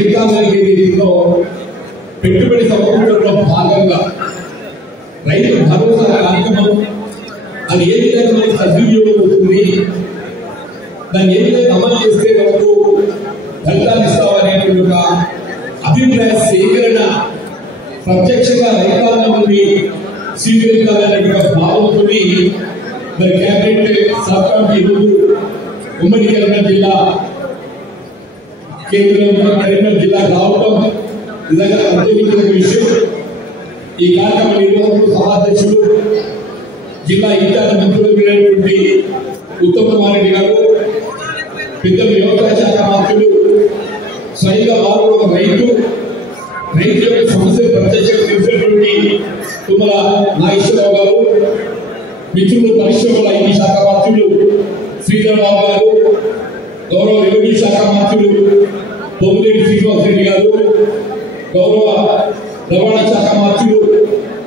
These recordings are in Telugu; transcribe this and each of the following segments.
రైతాంగానికి ఏదైతుందో పెట్టుబడి సమకూర్చడంలో భాగంగా రైతు భరోసా కార్యక్రమం అది ఏ విధంగా మనకి సద్వినియోగం అవుతుంది, దాన్ని ఏ విధంగా అమలు చేస్తే మనకు ఫలితాలు ఇస్తామనేటువంటి ఒక అభిప్రాయ సేకరణ ప్రత్యక్షంగా రైతాంగం నుండి స్వీకరించాలనే భావంతో మరి క్యాబినెట్ సబ్ ఈరోజు ఉమ్మడి కరీంనగర్ జిల్లా కేంద్రంలో కరీంనగర్ జిల్లా రావడం నిజంగా అత్యధికమైన విషయం. ఈ కార్యక్రమ నిర్వహణ సభాధ్యక్షులు జిల్లా ఇన్ఛార్జ్ మంత్రులైనటువంటి ఉత్తమ్ కుమార్ రెడ్డి గారు, పెద్ద వ్యవసాయ శాఖ మంత్రులు, స్వయంగా వారు ఒక రైతు యొక్క సమస్యలు ప్రత్యక్షంగా తెలిసినటువంటి తుమ్మల నాగేశ్వరరావు గారు, మిత్రులు పరిశ్రమల ఐటీ శాఖ మంత్రులు శ్రీధరరావు గారు, గౌరవ రెవెన్యూ శాఖ మంత్రులు పొంగులేటి శ్రీనివాస్ రెడ్డి గారు, గౌరవ రవాణా శాఖ మంత్రులు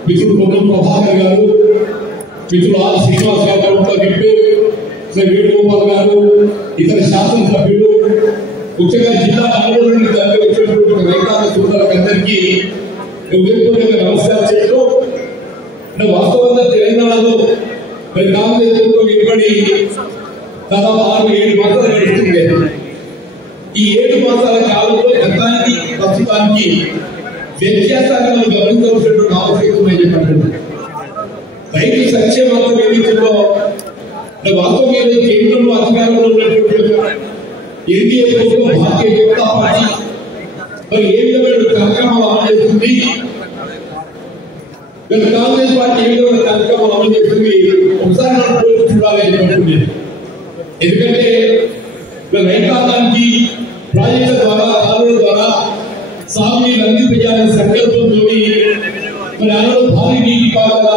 మిత్రులు పొన్నం ప్రభాకర్ గారు, మిత్రులు ఆర్ శ్రీనివాస్ గారు, ప్రభుత్వ విప్ వేణుగోపాల్ గారు, ఇతర శాసనసభ్యులు, ముఖ్యంగా జిల్లా నలుగురు నుండి తరలి వచ్చినటువంటి రైతాంగ సోదరులందరికీ హృదయపూర్వక నమస్కారం చేస్తూ, వాస్తవంగా తెలంగాణలో మరి కాంగ్రెస్ ప్రభుత్వం ఏర్పడి దాదాపు 6-7 మాసాలు నడుస్తుంది. ఈ 7 మాసాల కాలంలో గతానికి ప్రస్తుతానికి వ్యత్యాసాలను గమనించవలసినటువంటి ఆవశ్యకత ఉందని చెప్పండి. రైతు సంక్షేమార్థం ఏదైతుందో వాస్తవం ఏదైతే కేంద్రంలో అధికారంలో ఉన్నటువంటి ఎన్డీఏ ప్రభుత్వం భారతీయ జనతా పార్టీ మరి ఏ విధమైన కార్యక్రమాలు అమలు చేస్తుంది, కాంగ్రెస్ పార్టీ ఏ విధమైన కార్యక్రమాలు అమలు చేస్తుంది ఒకసారి మనం పోల్చి చూడాలని చెప్పండి. ఎందుకంటే రైతాంగానికి ప్రాజెక్టుల ద్వారా కాలువల ద్వారా సాగునీరు అందించాలనే సంకల్పంతో మరి అన్నలో భారీ నీటి పారుదల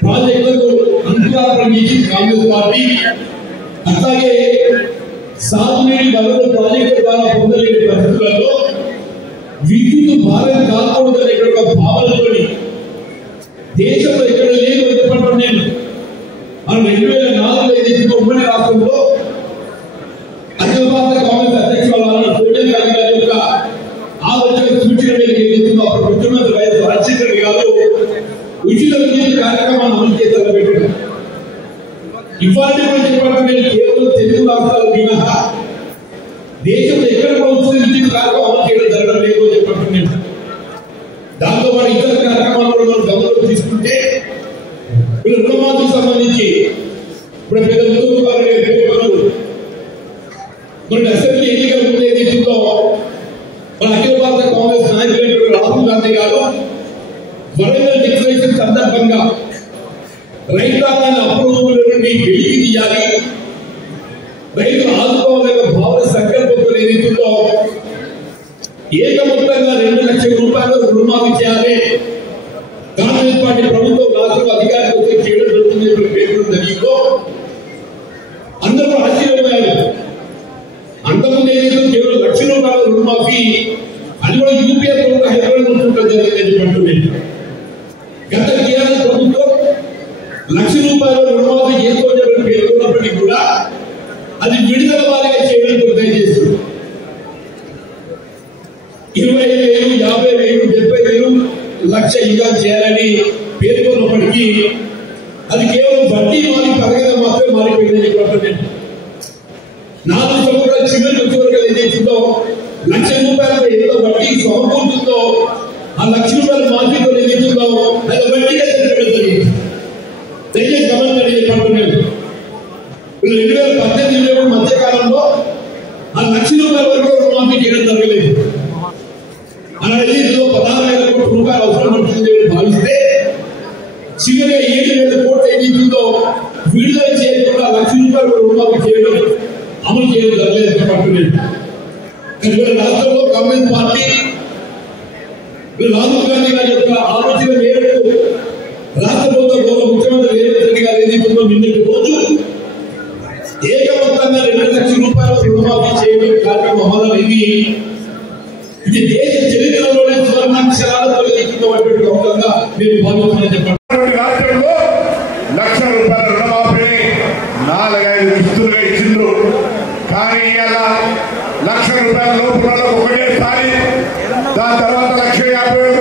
ప్రాజెక్టులకు అంకురార్పణ చేసి కాంగ్రెస్ పార్టీ, అట్లాగే సాగునీటి వనరుల ప్రాజెక్టుల ద్వారా పొందలేని పరిస్థితులలో విద్యుత్ భారం కాకూడదనే భావనతో దేశంలో ఎక్కడ లేదు చెప్పండి. నేను మనం 2004 ఏదైతే ఉమ్మడి రాష్ట్రంలో అఖిల భారత కాంగ్రెస్ అధ్యక్షురాలు సోనియా గాంధీ గారి యొక్క ఆలోచన సూచన మేరకు ఏదైతుందో అప్పుడు ముఖ్యమంత్రి వైఎస్ రాజశేఖర గారు ఉచిత విద్యుత్ కార్యక్రమాన్ని అమలు చేశారు పెట్టారు. ఇవాళ చెప్పండి, నేను కేవలం తెలుగు రాష్ట్రాలు మినహా దేశంలో ఎక్కడ ఉచిత విద్యుత్ కార్యక్రమం అమలు చేయడం జరగడం లేదు చెప్పండి. నేను దాంతో పాటు ఇతర కార్యక్రమాలు కూడా మనం గమనంలో తీసుకుంటే రుణమాఫీకి సంబంధించి ఇప్పుడు పెద్ద ముందు మన అసెంబ్లీ ఎన్నికల ముందు ఏదైతుందో మన అఖిల భారత కాంగ్రెస్ నాయకులైన రాహుల్ గాంధీ గారు వరంగల్ డిక్లరేషన్ సందర్భంగా రైతాంగాన్ని అప్పుల నుండి వెలికి తీయాలి, రైతులు ఆదుకోవాలనే భావన సంకల్పంతో ఏదైతుందో ఏకమొత్తంగా 2 లక్షల రూపాయలు రుణమాఫీ చేయాలి. కాంగ్రెస్ పార్టీ ప్రభుత్వం రాష్ట్రంలో అధికారులకు వచ్చి చేయడం జరుగుతుంది పేరు జరిగిందో అందరూ ఆశ్చర్యపోయారు. అంతకుముందు ఏదైతే కేవలం 1 లక్ష రూపాయల రుణమాఫీ అది కూడా యూపీఏ ప్రభుత్వం హైదరాబాద్ ఉంటుందని జరిగిందని అంటున్నాయి. గత టీఆర్ఎస్ ప్రభుత్వం 1 లక్ష రూపాయల రుణమాఫీ చేసుకోవాలని పేర్కొన్నప్పటికీ కూడా అది విడుదల వారిగా చేయడం దయచేస్తుంది. 20,000, 50,000, 70,000, 1 లక్ష ఇంకా చేయాలని పేర్కొన్నప్పటికీ అది కేవలం వడ్డీ మారి పథకంగా మాత్రమే మారిపోయిందని చెప్పండి. 4 సంవత్సరాల చివరికి వచ్చేవరకు ఏదైతుందో 1 లక్ష రూపాయలు ఎంత వడ్డీ సమకూరుతుందో ఆ 1 లక్ష రూపాయల మాఫీతో ఏదైతుందో అది వడ్డీగా చెందడం జరిగింది. దయచేసి గమనించండి చెప్పంటున్నాను. 2018 మధ్య కాలంలో ఆ 1 లక్ష రూపాయల వరకు రుణమాఫీ చేయడం జరగలేదు. అలాగే 16,000 కోట్ల రూపాయలు అవసరం పడుతుంది భావిస్తే చివరిగా 7,000 కోట్లు ఏదైతుందో విడుదల చేయకుండా 1 లక్ష రూపాయలు రుణమాఫీ చేయడం అమలు చేయడం జరగలేదు పట్టులేదు. రాష్ట్రంలో కాంగ్రెస్ పార్టీ రాహుల్ గాంధీ గారి యొక్క ఆలోచన మేరకు రాష్ట్ర ప్రభుత్వ గౌరవ ముఖ్యమంత్రి రేవంత్ రెడ్డి గారు ఏదైతుందో నిన్నటి రోజు ఏకమొత్తంగా 2 లక్షల రూపాయల రుణమాఫీ చేయడం కార్యక్రమం అమలైంది. ఇది దేశ చరిత్రలోనే స్వర్ణాక్షరాలతో తొలగించుకోబడినటువంటి అవకాశంగా నేను భావిస్తున్నాను చెప్పండి. రాష్ట్రంలో 1 లక్ష రూపాయల రుణమాఫీని 4-5 విస్తులుగా ఇచ్చిండ్రు. కానీ ఇలా 1 లక్ష రూపాయల లోపు ఒకటేసారి, దాని తర్వాత 1,50,000